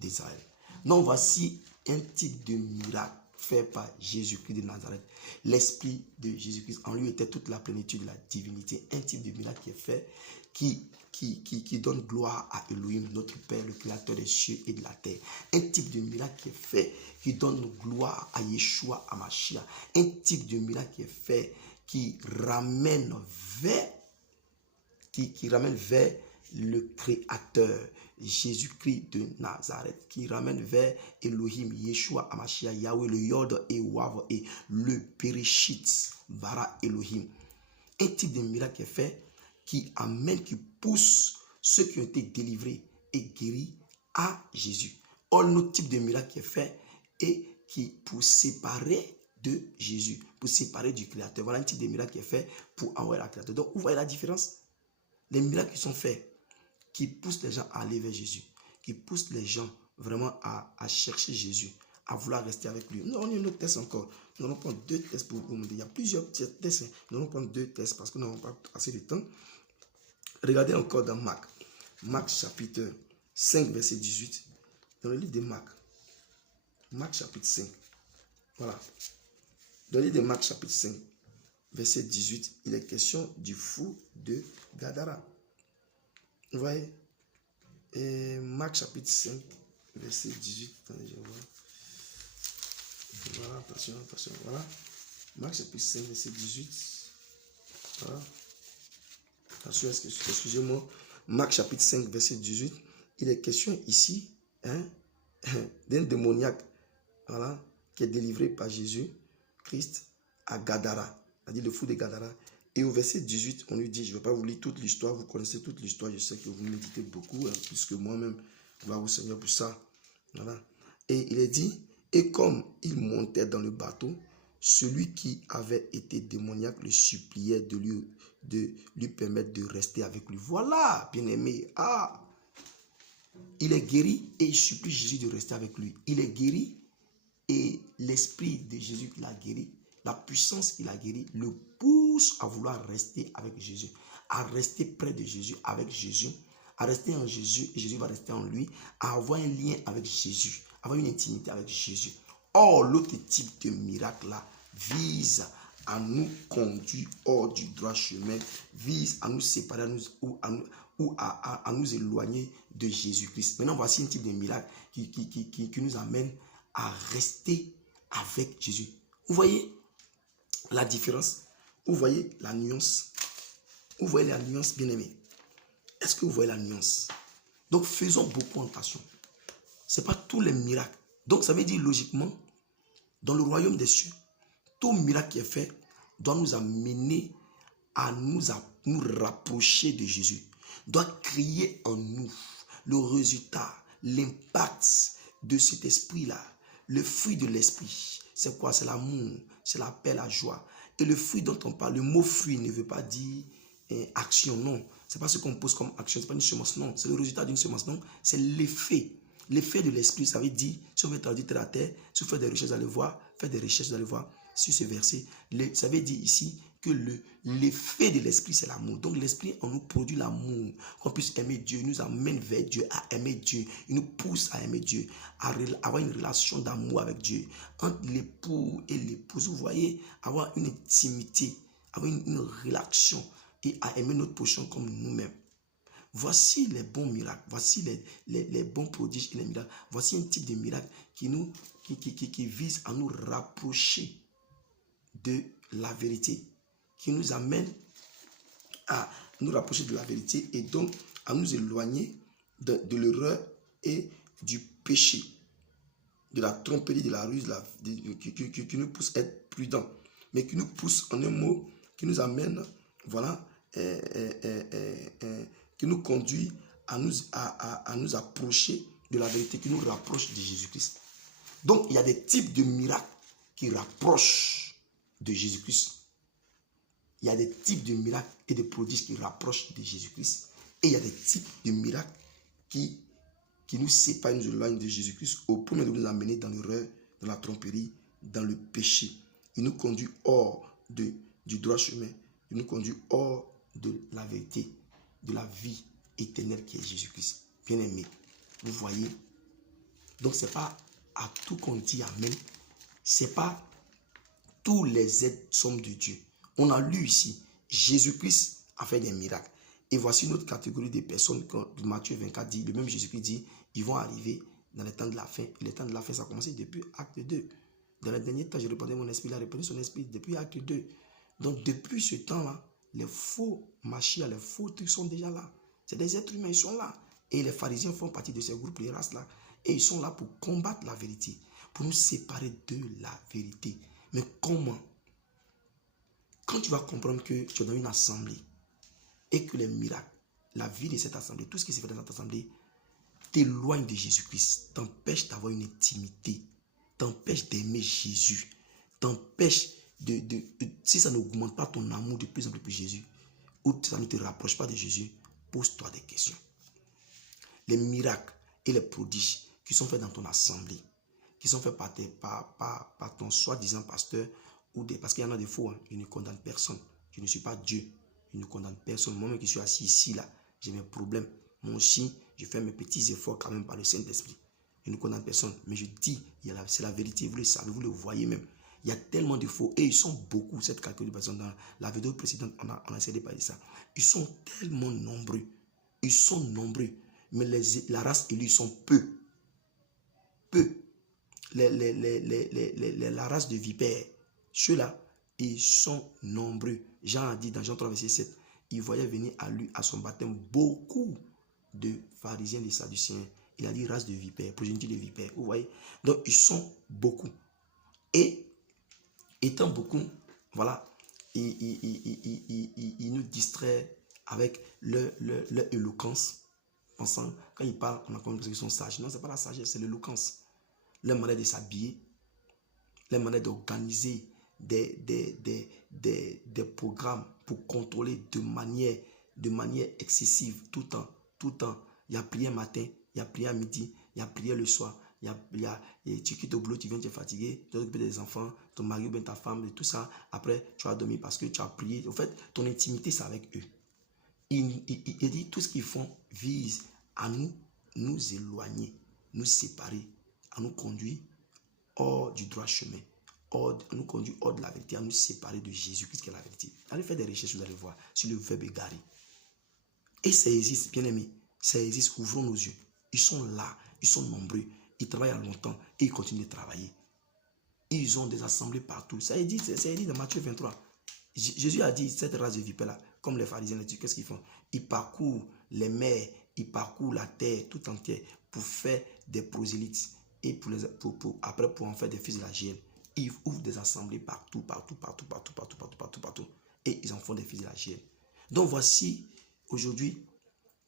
d'Israël. Donc voici un type de miracle fait par Jésus-Christ de Nazareth. L'Esprit de Jésus-Christ, en lui était toute la plénitude de la divinité. Un type de miracle qui est fait, qui donne gloire à Elohim, notre Père, le Créateur des cieux et de la terre. Un type de miracle qui est fait, qui donne gloire à Yeshua, à Mashiach. Un type de miracle qui est fait, qui ramène vers le Créateur, Jésus-Christ de Nazareth, qui ramène vers Elohim, Yeshua, Hamashiach, Yahweh, le Yod et Wav et le Bereshit, Bara Elohim. Un type de miracle qui est fait, qui amène, qui pousse ceux qui ont été délivrés et guéris à Jésus. Or, notre type de miracle qui est fait et qui pour séparer de Jésus, pour séparer du Créateur. Voilà un type de miracle qui est fait pour envoyer la Créateur. Donc, vous voyez la différence? Les miracles qui sont faits, qui poussent les gens à aller vers Jésus, qui poussent les gens vraiment à chercher Jésus, à vouloir rester avec lui. Nous avons un autre test encore. Nous allons prendre 2 tests pour vous montrer. Il y a plusieurs tests. Nous allons prendre 2 tests parce que nous n'avons pas assez de temps. Regardez encore dans Marc. Marc chapitre 5, verset 18. Dans le livre de Marc. Marc chapitre 5. Voilà. Dans le livre de Marc chapitre 5, verset 18, il est question du fou de Gadara. Vous voyez? Et Marc chapitre 5, verset 18. Attendez, je vois. Voilà, attention, attention. Voilà. Marc chapitre 5, verset 18. Voilà. Attention, excusez-moi. Marc chapitre 5, verset 18. Il est question ici d'un démoniaque, voilà, qui est délivré par Jésus-Christ à Gadara, c'est-à-dire le fou de Gadara. Et au verset 18, on lui dit, je ne vais pas vous lire toute l'histoire, vous connaissez toute l'histoire, je sais que vous méditez beaucoup, plus que moi-même, gloire au Seigneur pour ça. Voilà. Et il est dit, et comme il montait dans le bateau, celui qui avait été démoniaque le suppliait de lui permettre de rester avec lui. Voilà, bien-aimé. Ah, il est guéri et il supplie Jésus de rester avec lui. Il est guéri et l'esprit de Jésus qui l'a guéri, la puissance qu'il a guéri, le pousse à vouloir rester avec Jésus, à rester près de Jésus, avec Jésus, à rester en Jésus et Jésus va rester en lui, à avoir un lien avec Jésus, avoir une intimité avec Jésus. Or, l'autre type de miracle-là vise à nous conduire hors du droit chemin, vise à nous séparer ou à nous éloigner de Jésus-Christ. Maintenant, voici un type de miracle qui nous amène à rester avec Jésus. Vous voyez la différence? Vous voyez la nuance? Vous voyez la nuance, bien-aimé? Est-ce que vous voyez la nuance? Donc, faisons beaucoup attention. Ce n'est pas tous les miracles. Donc, ça veut dire logiquement, dans le royaume des cieux, tout miracle qui est fait doit nous amener à nous rapprocher de Jésus, doit créer en nous le résultat, l'impact de cet esprit-là. Le fruit de l'esprit, c'est quoi? C'est l'amour, c'est la paix, la joie. Et le fruit dont on parle, le mot fruit ne veut pas dire action, non. Ce n'est pas ce qu'on pose comme action, ce n'est pas une semence, non. C'est le résultat d'une semence, non. C'est l'effet. L'effet de l'esprit, ça veut dire, si on veut traduire terre à terre, si vous faites des recherches, vous allez voir, faites des recherches, vous allez voir sur ce verset. Ça veut dire ici que l'effet de l'esprit, c'est l'amour. Donc l'esprit en nous produit l'amour, qu'on puisse aimer Dieu, il nous amène vers Dieu, à aimer Dieu, il nous pousse à aimer Dieu, à avoir une relation d'amour avec Dieu. Entre l'époux et l'épouse, vous voyez, avoir une intimité, avoir une relation et à aimer notre prochain comme nous-mêmes. Voici les bons miracles, voici les bons prodiges et les miracles. Voici un type de miracle qui vise à nous rapprocher de la vérité, qui nous amène à nous rapprocher de la vérité et donc à nous éloigner de l'erreur et du péché, de la tromperie, de la ruse, qui nous pousse à être prudents, mais qui nous pousse en un mot, qui nous amène, voilà, qui nous conduit à nous approcher de la vérité, qui nous rapproche de Jésus-Christ. Donc, il y a des types de miracles qui rapprochent de Jésus-Christ. Il y a des types de miracles et de prodiges qui rapprochent de Jésus-Christ. Et il y a des types de miracles qui nous séparent, nous éloignent de Jésus-Christ, au point de nous amener dans l'erreur, dans la tromperie, dans le péché. Il nous conduit hors du droit chemin. Il nous conduit hors de la vérité, de la vie éternelle qui est Jésus-Christ. Bien-aimé, vous voyez. Donc, ce n'est pas à tout qu'on dit Amen. Ce n'est pas tous les aides sont de Dieu. On a lu ici, Jésus-Christ a fait des miracles. Et voici une autre catégorie de personnes que Matthieu 24 dit, le même Jésus-Christ dit, ils vont arriver dans les temps de la fin. Et les temps de la fin, ça a commencé depuis acte 2. Dans les derniers temps, je répandais mon esprit, il a répandu son esprit depuis acte 2. Donc, depuis ce temps-là, les faux machia, les faux trucs sont déjà là. C'est des êtres humains, ils sont là. Et les pharisiens font partie de ces groupes, les races-là. Et ils sont là pour combattre la vérité, pour nous séparer de la vérité. Mais comment? Quand tu vas comprendre que tu es dans une assemblée et que les miracles, la vie de cette assemblée, tout ce qui se fait dans cette assemblée, t'éloigne de Jésus-Christ, t'empêche d'avoir une intimité, t'empêche d'aimer Jésus, t'empêche si ça n'augmente pas ton amour de plus en plus pour Jésus, ou ça ne te rapproche pas de Jésus, pose-toi des questions. Les miracles et les prodiges qui sont faits dans ton assemblée, qui sont faits par ton soi-disant pasteur, parce qu'il y en a des faux, je ne condamne personne. Je ne suis pas Dieu, je ne condamne personne. Moi-même qui suis assis ici, là, j'ai mes problèmes. Moi aussi, je fais mes petits efforts quand même par le Saint-Esprit. je ne connais personne, mais je dis, c'est la vérité, vous le savez, vous le voyez même. Il y a tellement de faux, et ils sont beaucoup, cette catégorie de personnes. Dans la vidéo précédente, on a essayé de parler de ça. Ils sont tellement nombreux, mais la race élue, ils sont peu. La race de vipères, ceux-là, ils sont nombreux. Jean a dit dans Jean 3, verset 7, il voyait venir à lui, à son baptême, beaucoup de pharisiens, de sadducéens. Il a dit race de vipères, progéniture de vipères. Vous voyez? Donc, ils sont beaucoup. Et, étant beaucoup, voilà, ils nous distraient avec leur éloquence, pensant, quand ils parlent, on a compris qu'ils sont sages. Non, ce n'est pas la sagesse, c'est l'éloquence. Leur manière de s'habiller, leur manière d'organiser des programmes pour contrôler de manière excessive, tout le temps. Il y a prière matin, il y a prière à midi, il y a prière le soir, tu quittes au boulot, tu viens, tu es fatigué, tu dois t'occuper des enfants, ton mari ou bien ta femme, et tout ça. Après, tu vas dormir parce que tu as prié. En fait, ton intimité, c'est avec eux. Il dit tout ce qu'ils font vise à nous éloigner, nous séparer, à nous conduire hors du droit chemin, à nous conduire hors de la vérité, à nous séparer de Jésus-Christ qui est la vérité. Allez faire des recherches, vous allez voir, sur le verbe égaré. Et ça existe, bien aimé, ça existe, ouvrons nos yeux. Ils sont là, ils sont nombreux, ils travaillent à longtemps et ils continuent de travailler. Ils ont des assemblées partout. Ça existe dans Matthieu 23. Jésus a dit, cette race de vipères-là, comme les pharisiens, qu'est-ce qu'ils font? Ils parcourent les mers, ils parcourent la terre tout entière pour faire des prosélytes et après pour en faire des fils de la GL. Ils ouvrent des assemblées partout. Et ils en font des fils de la GL. Donc voici, aujourd'hui,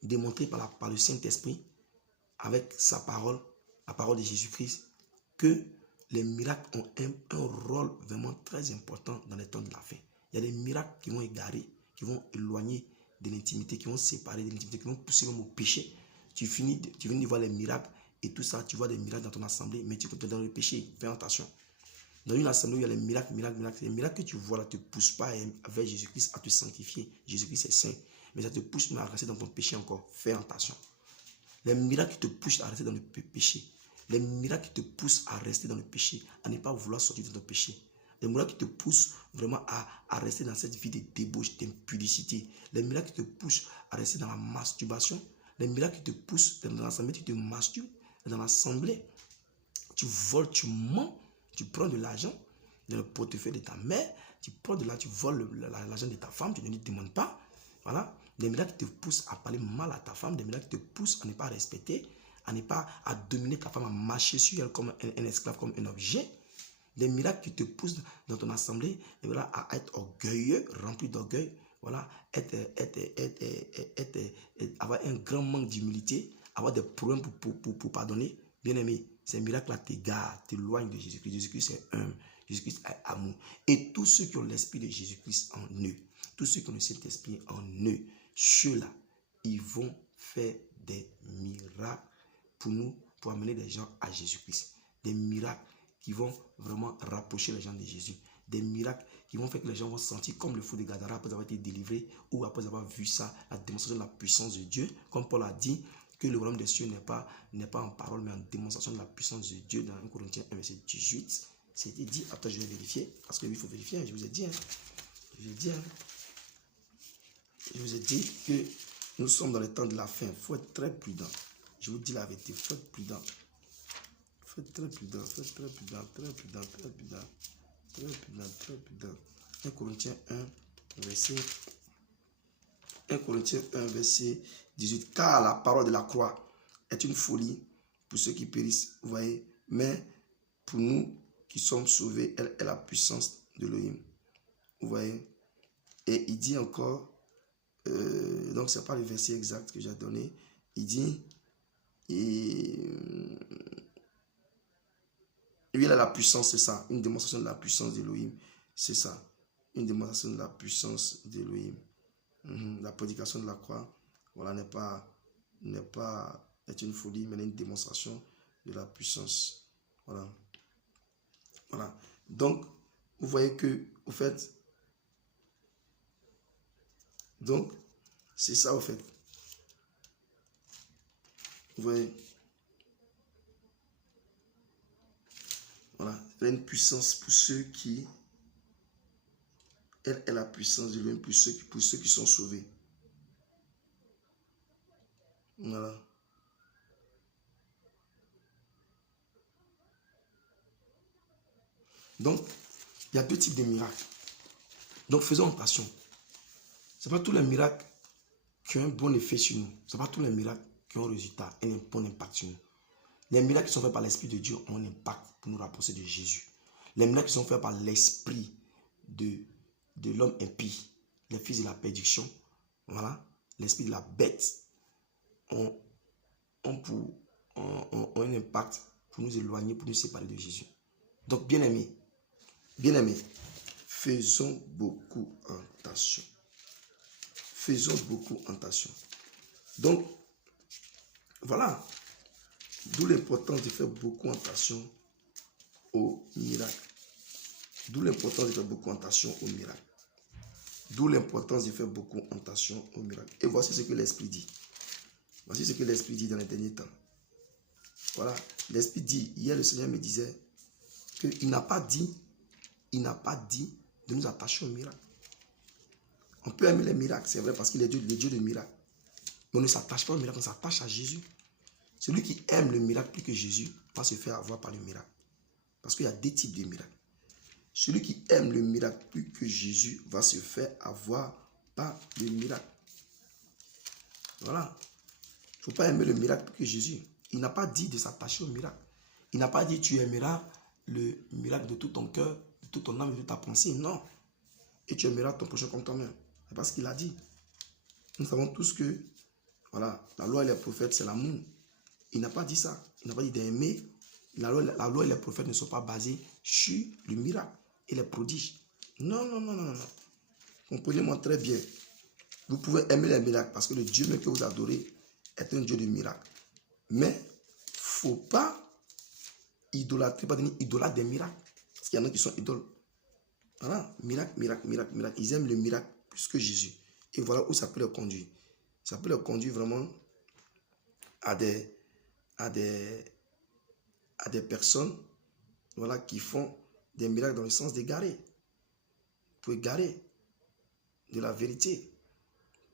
démontré par le Saint-Esprit, avec sa parole, la parole de Jésus-Christ, que les miracles ont un rôle vraiment très important dans les temps de la fin. Il y a des miracles qui vont égarer, qui vont éloigner de l'intimité, qui vont séparer de l'intimité, qui vont pousser même au péché. Tu viens de voir les miracles et tout ça, tu vois des miracles dans ton assemblée, mais tu continues dans le péché. Fais attention. Dans une assemblée où il y a les miracles, les miracles que tu vois là ne te poussent pas avec Jésus-Christ à te sanctifier. Jésus-Christ est saint, mais ça te pousse à rester dans ton péché encore. Fais attention. Les miracles qui te poussent à rester dans le péché, les miracles qui te poussent à rester dans le péché, à ne pas vouloir sortir de ton péché. Les miracles qui te poussent vraiment à rester dans cette vie de débauche, d'impudicité. Les miracles qui te poussent à rester dans la masturbation. Les miracles qui te poussent dans l'assemblée, tu te masturbes. Dans l'assemblée, tu voles, tu mens, tu prends de l'argent dans le portefeuille de ta mère, tu prends de là, tu voles l'argent de ta femme, tu ne lui demandes pas. Voilà. Des miracles qui te poussent à parler mal à ta femme, des miracles qui te poussent à ne pas respecter, à dominer ta femme, à marcher sur elle comme un esclave, comme un objet. Des miracles qui te poussent dans ton assemblée, et voilà, à être orgueilleux, rempli d'orgueil, voilà, avoir un grand manque d'humilité, avoir des problèmes pour pardonner. Bien aimé, ces miracles-là t'égarent, t'éloignent de Jésus-Christ. Jésus-Christ est humble, Jésus-Christ est amour. Et tous ceux qui ont l'esprit de Jésus-Christ en eux, tous ceux qui ont le Saint-Esprit en eux, ceux-là, ils vont faire des miracles pour amener les gens à Jésus-Christ. Des miracles qui vont vraiment rapprocher les gens de Jésus. Des miracles qui vont faire que les gens vont sentir comme le fou de Gadara après avoir été délivré ou après avoir vu ça, la démonstration de la puissance de Dieu. Comme Paul a dit que le royaume des cieux n'est pas en parole mais en démonstration de la puissance de Dieu dans 1 Corinthiens 1 verset 18. C'était dit, après je vais vérifier, parce que oui, il faut vérifier, je vous ai dit. Je vous ai dit que nous sommes dans le temps de la fin. Il faut être très prudent. Je vous dis la vérité, il faut être prudent. Faites très prudent. 1 Corinthiens 1 verset 18. Car la parole de la croix est une folie pour ceux qui périssent, vous voyez, mais pour nous qui sommes sauvés, elle est la puissance de l'Élohim. Vous voyez. Et il dit encore, donc ce n'est pas le verset exact que j'ai donné, il dit, lui, il a la puissance, c'est ça. Une démonstration de la puissance d'Élohim. C'est ça. Une démonstration de la puissance d'Élohim. La prédication de la croix, voilà, est une folie, mais une démonstration de la puissance. Voilà. Voilà. Donc, vous voyez que, au fait, donc, c'est ça, au fait. Vous voyez. Voilà, elle a une puissance pour ceux qui... Elle est la puissance de l'homme pour ceux qui sont sauvés. Voilà. Donc, il y a deux types de miracles. Donc, faisons attention. Ce n'est pas tous les miracles qui ont un bon effet sur nous. Ce n'est pas tous les miracles qui ont un résultat et un bon impact sur nous. Les miracles qui sont faits par l'Esprit de Dieu ont un impact pour nous rapprocher de Jésus. Les miracles qui sont faits par l'esprit de l'homme impie, les fils de la perdition, voilà, l'esprit de la bête, ont un impact pour nous éloigner, pour nous séparer de Jésus. Donc, bien-aimés, faisons beaucoup attention. Faisons beaucoup attention. Donc, voilà. D'où l'importance de faire beaucoup attention aux miracles. D'où l'importance de faire beaucoup attention aux miracles. D'où l'importance de faire beaucoup attention aux miracles. Et voici ce que l'Esprit dit. Voici ce que l'Esprit dit dans les derniers temps. Voilà. L'Esprit dit, hier le Seigneur me disait qu'il n'a pas dit de nous attacher aux miracles. On peut aimer les miracles, c'est vrai, parce qu'il est Dieu, le Dieu des miracles. Mais on ne s'attache pas aux miracles, on s'attache à Jésus. Celui qui aime le miracle plus que Jésus va se faire avoir par le miracle. Parce qu'il y a deux types de miracles. Celui qui aime le miracle plus que Jésus va se faire avoir par le miracle. Voilà. Il ne faut pas aimer le miracle plus que Jésus. Il n'a pas dit de s'attacher au miracle. Il n'a pas dit tu aimeras le miracle de tout ton cœur, de toute ton âme, de toute ta pensée. Non. Et tu aimeras ton prochain comme toi-même. C'est pas ce qu'il a dit. Nous savons tous que voilà, la loi et les prophètes, c'est l'amour. Il n'a pas dit ça. Il n'a pas dit d'aimer. La loi et les prophètes ne sont pas basés sur le miracle et les prodiges. Non, non, non, non, non. Comprenez-moi très bien. Vous pouvez aimer les miracles parce que le Dieu même que vous adorez est un Dieu de miracles. Mais il ne faut pas idolâtrer, pas devenir idolâtre des miracles. Parce qu'il y en a qui sont idoles. Voilà, miracle, miracle, miracle, miracle. Ils aiment le miracle plus que Jésus. Et voilà où ça peut les conduire. Ça peut les conduire vraiment à des personnes, voilà, qui font des miracles dans le sens d'égarer. Pour égarer de la vérité.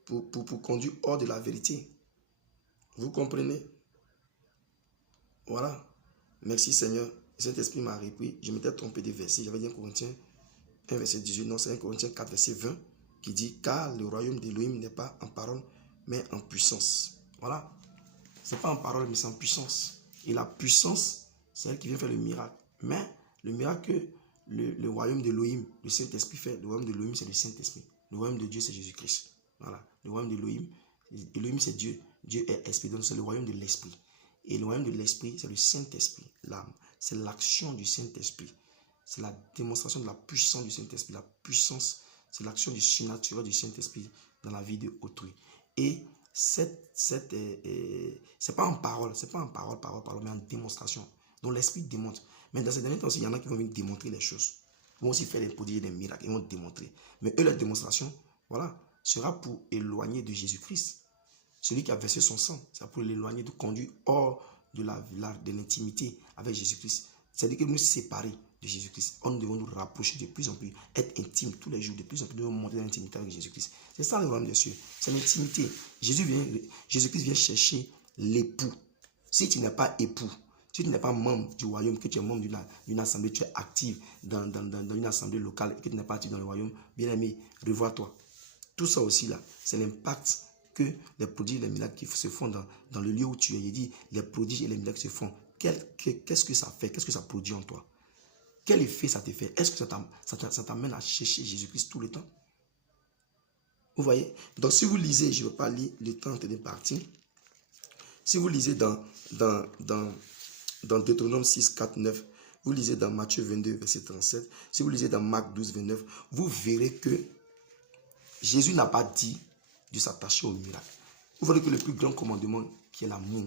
Pour conduire hors de la vérité. Vous comprenez? Voilà. Merci Seigneur. Saint-Esprit m'a repris. Je m'étais trompé de verset. J'avais dit 1 Corinthiens 1 verset 18. Non, c'est 1 Corinthiens 4 verset 20 qui dit « Car le royaume d'Élohim n'est pas en parole, mais en puissance. » Voilà. Ce n'est pas en parole, mais c'est en puissance. Et la puissance, c'est elle qui vient faire le miracle. Mais le miracle que le royaume d'Élohim, le Saint-Esprit fait, le royaume d'Élohim, c'est le Saint-Esprit. Le royaume de Dieu, c'est Jésus-Christ. Voilà. Le royaume d'Élohim, Élohim, c'est Dieu. Dieu est esprit, donc c'est le royaume de l'esprit. Et le royaume de l'esprit, c'est le Saint-Esprit. L'âme, c'est l'action du Saint-Esprit. C'est la démonstration de la puissance du Saint-Esprit. La puissance, c'est l'action du surnaturel du Saint-Esprit dans la vie de autrui. Et c'est pas en parole, mais en démonstration. Donc l'esprit démontre. Mais dans ces derniers temps aussi, il y en a qui vont venir démontrer les choses. Ils vont aussi faire des prodiges, des miracles, ils vont démontrer. Mais eux, leur démonstration, voilà, sera pour éloigner de Jésus-Christ. Celui qui a versé son sang, c'est pour l'éloigner, de conduire hors de l'intimité avec Jésus-Christ. C'est-à-dire que nous séparer de Jésus-Christ. On devons nous rapprocher de plus en plus, être intime tous les jours, de plus en plus, nous devons monter dans l'intimité avec Jésus-Christ. C'est ça le royaume des cieux. C'est l'intimité. Jésus-Christ vient chercher l'époux. Si tu n'es pas époux, si tu n'es pas membre du royaume, que tu es membre d'une assemblée, tu es actif dans une assemblée locale et que tu n'es pas actif dans le royaume, bien aimé, revois-toi. Tout ça aussi là, c'est l'impact que les prodiges et les miracles qui se font dans le lieu où tu es. Il dit, les prodiges et les miracles se font. Qu'est-ce que ça fait? Qu'est-ce que ça produit en toi? Quel effet ça te fait? Est-ce que ça t'amène à chercher Jésus-Christ tout le temps? Vous voyez? Donc si vous lisez, je ne vais pas lire, le temps est parti. Si vous lisez dans Deutéronome 6, 4, 9, vous lisez dans Matthieu 22, verset 37, si vous lisez dans Marc 12, 29, vous verrez que Jésus n'a pas dit de s'attacher au miracle. Vous voyez que le plus grand commandement, qui est l'amour,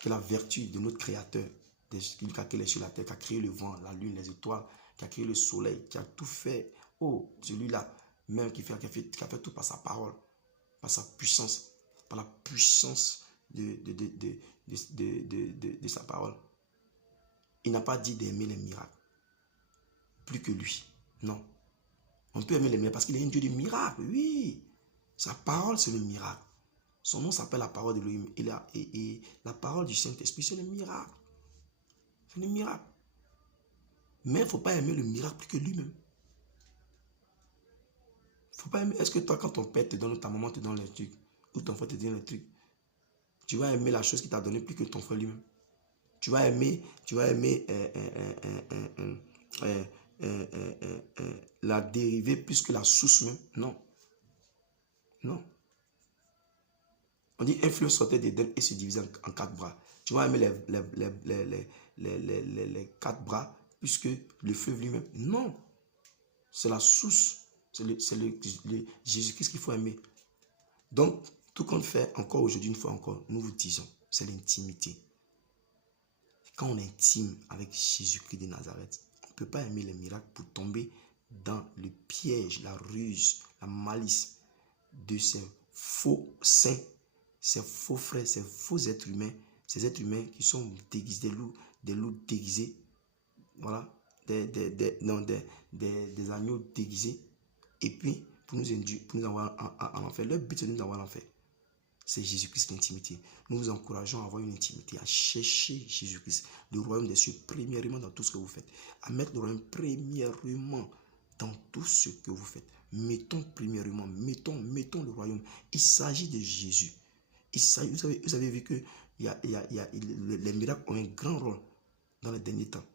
qui est la vertu de notre Créateur, qui a créé sur la terre, qui a créé le vent, la lune, les étoiles, qui a créé le soleil, qui a tout fait. Oh, celui-là, même qui a fait tout par sa parole, par sa puissance, par la puissance de sa parole. il n'a pas dit d'aimer les miracles plus que lui. Non. On peut aimer les miracles parce qu'il est un Dieu de miracles. Oui. Sa parole, c'est le miracle. Son nom s'appelle la parole de lui. Et la parole du Saint-Esprit, c'est le miracle. C'est le miracle. Mais il ne faut pas aimer le miracle plus que lui-même. Faut pas aimer. Est-ce que toi, quand ton père te donne, ta maman te donne les trucs, ou ton frère te donne les trucs, tu vas aimer la chose qu'il t'a donné plus que ton frère lui-même? Tu vas aimer la dérivée plus que la source même? Non. Non. On dit un fleuve sortait d'Éden et se divisait en 4 bras. Tu vas aimer les 4 bras plus que le fleuve lui-même? Non. C'est la source. C'est le Jésus-Christ qu'il faut aimer. Donc, tout compte fait, encore aujourd'hui, une fois encore, nous vous disons, c'est l'intimité. Quand on est intime avec Jésus-Christ de Nazareth, on ne peut pas aimer les miracles pour tomber dans le piège, la ruse, la malice de ces faux saints, ces faux frères, ces faux êtres humains, ces êtres humains qui sont déguisés, des loups déguisés, voilà, des agneaux déguisés, et puis pour nous induire, pour nous envoyer en enfer. Leur but, c'est de nous envoyer en enfer. C'est Jésus-Christ, l'intimité. Nous vous encourageons à avoir une intimité, à chercher Jésus-Christ, le royaume des cieux, premièrement dans tout ce que vous faites. À mettre le royaume premièrement dans tout ce que vous faites. Mettons premièrement, mettons le royaume. Il s'agit de Jésus. Vous avez vu que les miracles ont un grand rôle dans les derniers temps.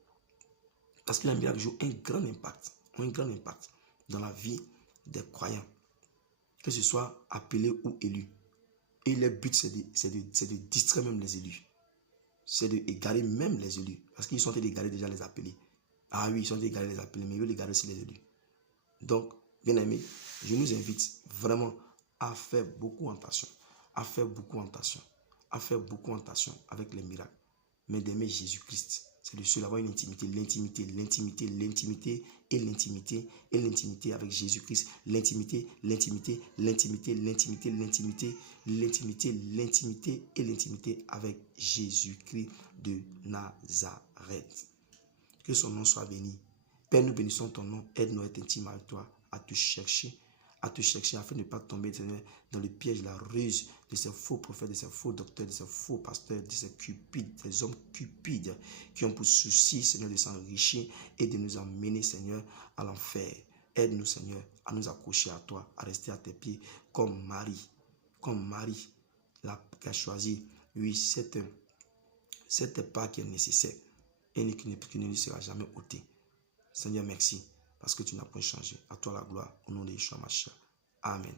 Parce que les miracles jouent un grand impact dans la vie des croyants, que ce soit appelés ou élus. Et le but, c'est de distraire même les élus. C'est d'égarer même les élus. Parce qu'ils sont en train d'égarer déjà les appelés. Ah oui, ils sont en train d'égarer les appelés, mais ils veulent égarer aussi les élus. Donc, bien aimés, je nous invite vraiment à faire beaucoup attention. À faire beaucoup attention avec les miracles. Mais d'aimer Jésus-Christ. C'est le seul à avoir une intimité, l'intimité avec Jésus-Christ, l'intimité avec Jésus-Christ de Nazareth. Que son nom soit béni. Père, nous bénissons ton nom, aide-nous à être intime avec toi, à te chercher afin de ne pas tomber dans le piège, la ruse de ces faux prophètes, de ces faux docteurs, de ces faux pasteurs, de ces cupides, ces hommes cupides qui ont pour souci, Seigneur, de s'enrichir et de nous emmener, Seigneur, à l'enfer. Aide-nous, Seigneur, à nous accrocher à toi, à rester à tes pieds comme Marie, qui a choisi, oui, cette part qui est nécessaire et qui ne lui sera jamais ôtée. Seigneur, merci. Parce que tu n'as pas changé. À toi la gloire, au nom de Yeshua Mashiach. Amen.